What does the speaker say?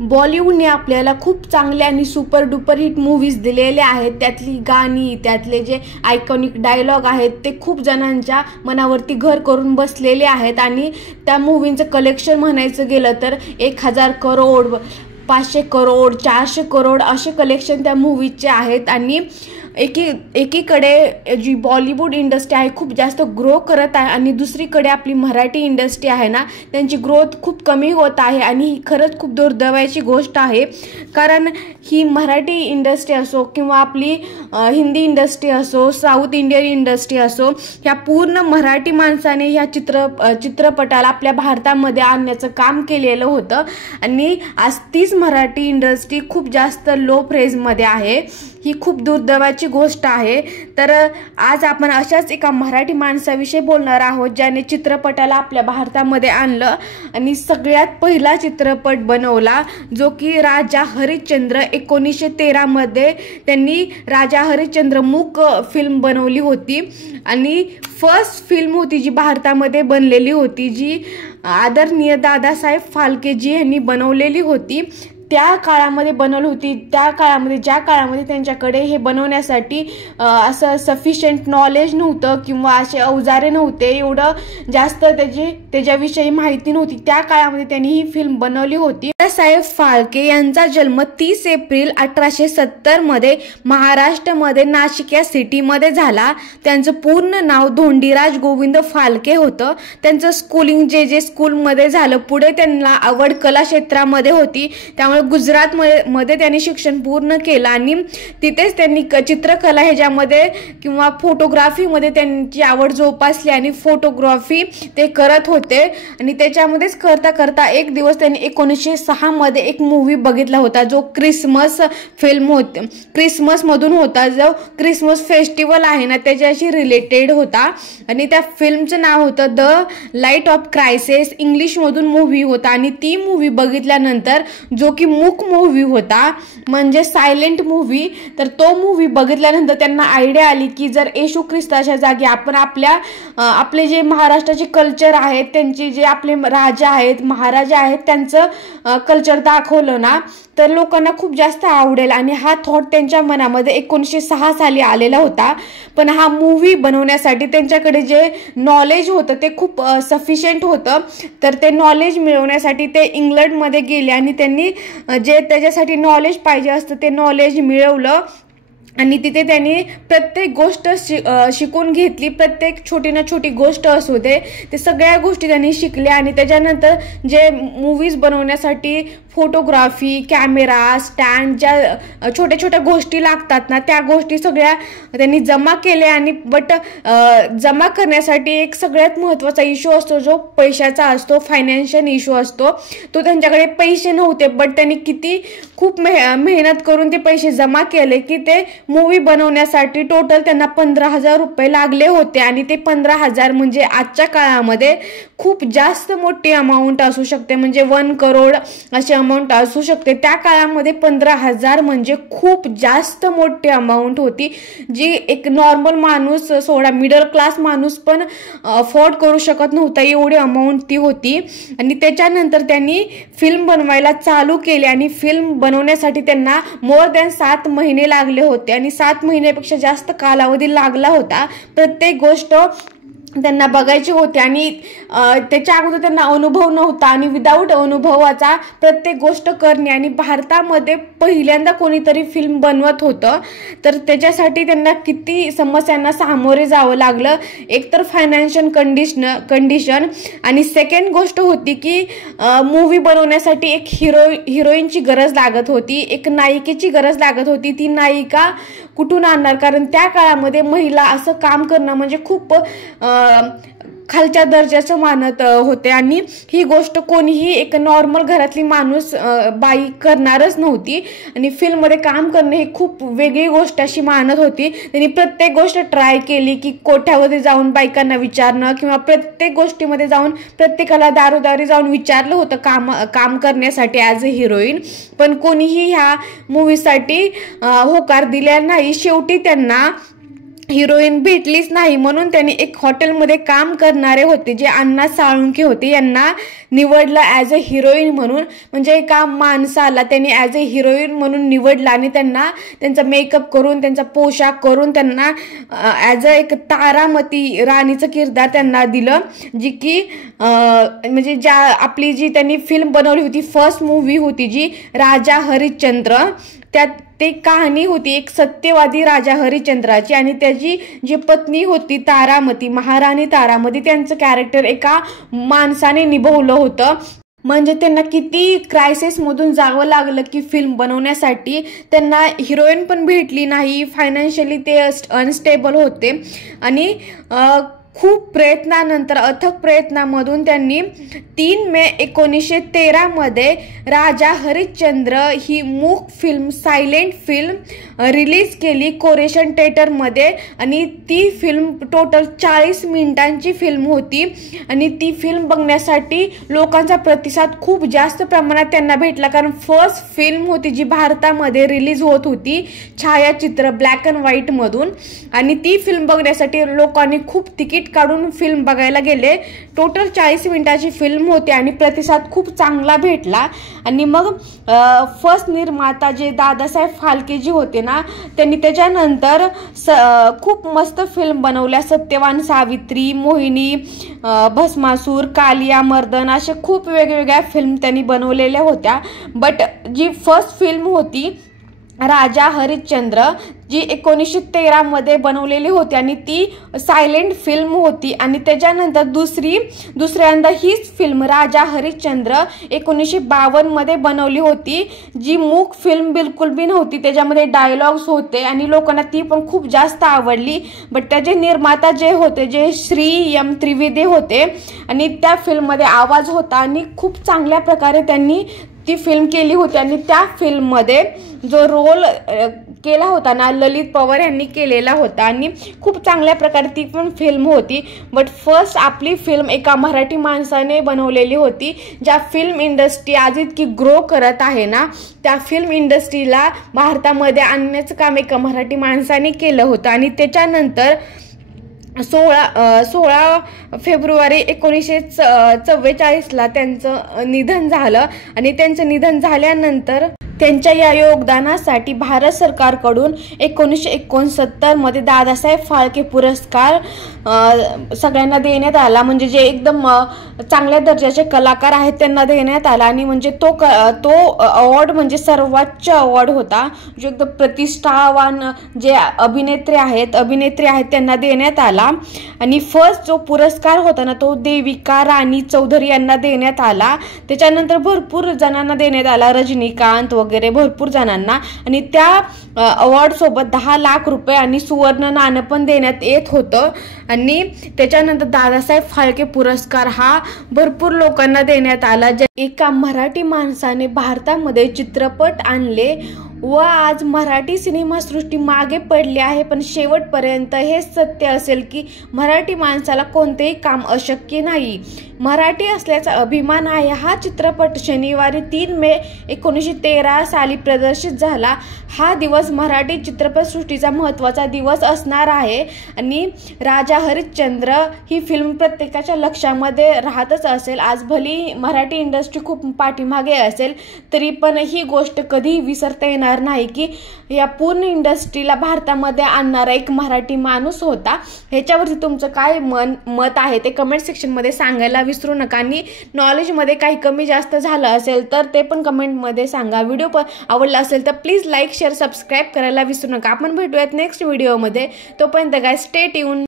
बॉलिवूडने आपल्याला खूप चांगले आणि सुपर डुपर हिट मूवीज दिलेले आहेत। त्यातली गाणी, त्यातले जे आयकॉनिक डायलॉग आहेत ते खूप जणांच्या मनावरती घर करून बसलेले आहेत आणि त्या मूवींचं कलेक्शन म्हणायचं गेलं तर 1000 करोड, 500 करोड, 400 करोड असे कलेक्शन त्या मूवीचे आहेत। आणि एकीकडे जी बॉलिवूड इंडस्ट्री आहे खूप जास्त ग्रो करत आहे आणि दुसरीकडे आपली मराठी इंडस्ट्री आहे ना, त्यांची ग्रोथ खूप कमी होत आहे आणि ही खरंच खूप दुर्दैवाची गोष्ट आहे। कारण ही मराठी इंडस्ट्री असो किंवा आपली हिंदी इंडस्ट्री असो, साऊथ इंडियन इंडस्ट्री असो, ह्या पूर्ण मराठी माणसाने ह्या चित्रपटाला आपल्या भारतामध्ये आणण्याचं काम केलेलं होतं आणि आज तीच मराठी इंडस्ट्री खूप जास्त लो प्रेजमध्ये आहे। ही खूप दुर्दैवाची गोष्ट आहे। तर आज आपण अशाच एका मराठी माणसाविषयी बोलणार आहोत ज्याने चित्रपटाला आपल्या भारतामध्ये आणलं आणि सगळ्यात पहिला चित्रपट बनवला, जो की राजा हरिश्चंद्र। 1913 मध्ये त्यांनी राजा हरिश्चंद्र मूक फिल्म बनवली होती आणि फर्स्ट फिल्म होती जी भारतामध्ये बनलेली होती, जी आदरणीय दादासाहेब फाळकेजी यांनी बनवलेली होती। त्या काळामध्ये बनवली होती, त्या काळामध्ये ज्या काळामध्ये त्यांच्याकडे हे बनवण्यासाठी असं सफिशियंट नॉलेज नव्हतं किंवा असे अवजारे नव्हते, एवढं जास्त त्याच्याविषयी माहिती नव्हती, त्या काळामध्ये त्यांनी ही फिल्म बनवली होती। दादासाहेब फाळके यांचा जन्म 30 एप्रिल 1870 मध्ये महाराष्ट्रामध्ये नाशिक या सिटीमध्ये झाला। त्यांचं पूर्ण नाव धोंडीराज गोविंद फाळके होतं। त्यांचं स्कूलिंग जे स्कूलमध्ये झालं, पुढे त्यांना आवड कला क्षेत्रामध्ये होती, त्यामुळे गुजरातमध्ये त्यांनी शिक्षण पूर्ण केलं आणि तिथेच त्यांनी चित्रकला ह्याच्यामध्ये किंवा फोटोग्राफीमध्ये त्यांची आवड जोपासली आणि फोटोग्राफी ते करत होते। आणि त्याच्यामध्येच करता करता एक दिवस त्यांनी 1906 मध्ये एक मूवी बघितला होता, जो क्रिसमस फिल्म होती, क्रिसमस मधून होता, जो क्रिसमस फेस्टिवल आहे ना त्याच्याशी रिलेटेड होता आणि त्या फिल्मचं नाव होतं the light of crisis. English मधून मूवी होता आणि ती मूवी बघितल्यानंतर, जो की मूक मूवी होता म्हणजे सायलेंट मूवी, तर तो मूवी बघितल्यानंतर त्यांना आयडिया आली की जर येशू ख्रिस्ताच्या जागी आपण आपले जे महाराष्ट्राचे कल्चर आहेत, त्यांचे जे आपले राजा आहेत, महाराजा आहेत, त्यांचं कल्चर दाखवलं ना तर लोकांना खूप जास्त आवडेल आणि हा थॉट त्यांच्या मनामध्ये 1906 साली आलेला होता। पण हा मूवी बनवण्यासाठी त्यांच्याकडे जे नॉलेज होतं ते खूप सफिशियंट होतं, तर ते नॉलेज मिळवण्यासाठी ते इंग्लंडमध्ये गेले आणि त्यांनी जे त्याच्यासाठी नॉलेज पाहिजे असतं ते नॉलेज मिळवलं आणि तिथे त्यांनी प्रत्येक गोष्ट शिकून घेतली। प्रत्येक छोटी ना छोटी गोष्ट असू दे, ते सगळ्या गोष्टी त्यांनी शिकल्या आणि त्याच्यानंतर जे मूवीज बनवण्यासाठी फोटोग्राफी, कॅमेरा, स्टँड, ज्या छोट्या छोट्या गोष्टी लागतात ना, त्या गोष्टी सगळ्या त्यांनी जमा केल्या आणि जमा करण्यासाठी एक सगळ्यात महत्त्वाचा इश्यू असतो जो पैशाचा असतो, फायनान्शियल इश्यू असतो। तो त्यांच्याकडे पैसे नव्हते, बट त्यांनी खूप मेहनत करून ते पैसे जमा केले की ते मूवी बनवण्यासाठी टोटल त्यांना 15,000 रुपये लागले होते आणि ते 15,000 म्हणजे आजच्या काळामध्ये खूप जास्त मोठी अमाऊंट असू शकते, म्हणजे 1 करोड अशी अमाऊंट असू शकते। त्या काळामध्ये 15,000 म्हणजे खूप जास्त मोठी अमाऊंट होती, जी एक नॉर्मल माणूस सोडा, मिडल क्लास माणूस पण अफोर्ड करू शकत नव्हता, एवढी अमाऊंट ती होती। आणि त्याच्यानंतर त्यांनी फिल्म बनवायला चालू केली आणि फिल्म बनवण्यासाठी त्यांना मोर दॅन 7 महिने लागले होते आणि 7 महिन्यापेक्षा जास्त कालावधी लागला होता। प्रत्येक गोष्ट त्यांना बघायची होती आणि त्याच्या अगोदर त्यांना अनुभव नव्हता आणि विदाऊट अनुभवाचा प्रत्येक गोष्ट करणे आणि भारतामध्ये पहिल्यांदा कोणीतरी फिल्म बनवत होतं, तर त्याच्यासाठी त्यांना किती समस्यांना सामोरे जावं लागलं। एकतर फायनान्शियल कंडिशन आणि सेकंड गोष्ट होती की मूवी बनवण्यासाठी एक हिरोईनची गरज लागत होती, एक नायिकेची गरज लागत होती। ती नायिका कुठून आणणार, कारण त्या काळामध्ये महिला असं काम करणं म्हणजे खूप खालच्या दर्जाचं मानत होते आणि ही गोष्ट कोणीही एक नॉर्मल घरातली माणूस बाई करणारच नव्हती आणि फिल्ममध्ये काम करणे ही खूप वेगळी गोष्ट अशी मानत होती। त्यांनी प्रत्येक गोष्ट ट्राय केली की कोठ्यामध्ये जाऊन बायकांना विचारणं किंवा प्रत्येक गोष्टीमध्ये जाऊन प्रत्येकाला दारोदारी जाऊन विचारलं होतं काम करण्यासाठी ॲज अ हिरोईन, पण कोणीही ह्या मूवीसाठी होकार दिला नाही। शेवटी त्यांना हिरोईन भेटलीच नाही, म्हणून त्यांनी एक हॉटेलमध्ये काम करणारे होते जे अण्णा साळुंखे होते यांना निवडलं ॲज अ हिरोईन म्हणून. म्हणजे एका माणसाला त्यांनी ॲज अ हिरोईन म्हणून निवडलं आणि त्यांना त्यांचा मेकअप करून त्यांचा पोशाख करून त्यांना ॲज अ एक तारामती राणीचं किरदार त्यांना दिलं, जी की म्हणजे ज्या आपली जी त्यांनी फिल्म बनवली होती, फर्स्ट मूवी होती जी राजा हरिश्चंद्र, त्यात ते कहाणी होती एक सत्यवादी राजा हरिश्चंद्राची आणि त्याची जी पत्नी होती तारामती, महाराणी तारामती, त्यांचं कॅरेक्टर एका माणसाने निभवलं होतं. म्हणजे त्यांना किती क्रायसिसमधून जावं लागलं की फिल्म बनवण्यासाठी. त्यांना हिरोईन पण भेटली नाही, फायनान्शियली ते अनस्टेबल होते आणि खूप प्रयत्नानंतर अथक प्रयत्नामधून त्यांनी 3 मे 1913 मध्ये राजा हरिश्चंद्र ही मूक फिल्म, सायलेंट फिल्म रिलीज केली कोरेशन थिएटरमध्ये. आणि ती फिल्म टोटल 40 मिनिटांची फिल्म होती आणि ती फिल्म बघण्यासाठी लोकांचा प्रतिसाद खूप जास्त प्रमाणात त्यांना भेटला, कारण फर्स्ट फिल्म होती जी भारतामध्ये रिलीज होत होती छायाचित्र ब्लॅक अँड व्हाईटमधून. आणि ती फिल्म बघण्यासाठी लोकांनी खूप तिकीट काढून फिल्म बघायला गेले. टोटल 40 मिनिटाची फिल्म होती आणि प्रतिसाद खूप चांगला भेटला. आणि मग फर्स्ट निर्माता जे दादासाहेब फाळके जी होते ना, त्यांनी त्याच्यानंतर खूप मस्त फिल्म बनवल्या, सत्यवान सावित्री, मोहिनी, भस्मासूर, कालिया मर्दन, अशा खूप वेगवेगळ्या फिल्म त्यांनी बनवलेल्या होत्या. बट जी फर्स्ट फिल्म होती राजा हरिश्चंद्र जी 1913 मध्ये बनवलेली होती आणि ती सायलेंट फिल्म होती. आणि त्याच्यानंतर दुसऱ्यांदा हीच फिल्म राजा हरिश्चंद्र 1952 मध्ये बनवली होती, जी मूक फिल्म बिलकुल बी नव्हती, त्याच्यामध्ये डायलॉग्स होते आणि लोकांना ती पण खूप जास्त आवडली. बट त्याचे निर्माता जे होते जे श्री एम त्रिवेदी होते आणि त्या फिल्ममध्ये आवाज होता आणि खूप चांगल्या प्रकारे त्यांनी ती फिल्म केली होती. आणि त्या फिल्ममध्ये जो रोल केला होता ना ललित पवार यांनी केलेला होता आणि खूप चांगल्या प्रकारे ती पण फिल्म होती. बट फर्स्ट आपली फिल्म एका मराठी माणसाने बनवलेली होती. ज्या फिल्म इंडस्ट्री आज इतकी ग्रो करत आहे ना, त्या फिल्म इंडस्ट्रीला भारतामध्ये आणण्याचं काम एका मराठी माणसाने केलं होतं. आणि त्याच्यानंतर 16 फेब्रुवारी 1944 त्यांचं निधन झालं. आणि त्यांचं निधन झाल्यानंतर त्यांच्या या योगदानासाठी भारत सरकारकडून 1969 मध्ये दादासाहेब फाळके पुरस्कार सगळ्यांना देण्यात आला. म्हणजे जे एकदम चांगल्या दर्जाचे कलाकार आहेत त्यांना देण्यात आला. आणि म्हणजे तो अवॉर्ड म्हणजे सर्वोच्च अवॉर्ड होता, जो एकदम प्रतिष्ठावान जे अभिनेत्री आहेत त्यांना देण्यात आला. आणि फर्स्ट जो पुरस्कार होता ना तो देविका राणी चौधरी यांना देण्यात आला. त्याच्यानंतर भरपूर जणांना देण्यात आला, रजनीकांत वगैरे भरपूर जणांना. आणि त्या अवॉर्ड सोबत 10 लाख रुपये आणि सुवर्ण नाणं पण देण्यात येत होतं. आणि त्याच्यानंतर दादासाहेब फाळके पुरस्कार हा भरपूर लोकांना देण्यात आला. एका मराठी माणसाने भारतामध्ये चित्रपट आणले व आज मराठी सिनेमासृष्टी मागे पडली आहे. पण शेवटपर्यंत हेच सत्य असेल की मराठी माणसाला कोणतेही काम अशक्य नाही, मराठी असल्याचा अभिमान आहे. हा चित्रपट शनिवारी 3 मे 1913 साली प्रदर्शित झाला. हा दिवस मराठी चित्रपटसृष्टीचा महत्त्वाचा दिवस असणार आहे. आणि राजा हरिश्चंद्र ही फिल्म प्रत्येकाच्या लक्षामध्ये राहतच असेल. आज भली मराठी इंडस्ट्री खूप पाठीमागे असेल तरी पण ही गोष्ट कधी विसरता येणार नाही की या पूर्ण इंडस्ट्रीला भारतामध्ये आणणारा एक मराठी माणूस होता. ह्याच्यावरती तुमचं काय मत आहे ते कमेंट सेक्शनमध्ये सांगायला विसरू नका. आणि नॉलेजमध्ये काही कमी जास्त झालं असेल तर ते पण कमेंटमध्ये सांगा. व्हिडिओ आवडला असेल तर प्लीज लाईक शेअर सबस्क्राईब करायला विसरू नका. आपण भेटूयात नेक्स्ट व्हिडिओमध्ये. तोपर्यंत गाइस स्टे ट्यून.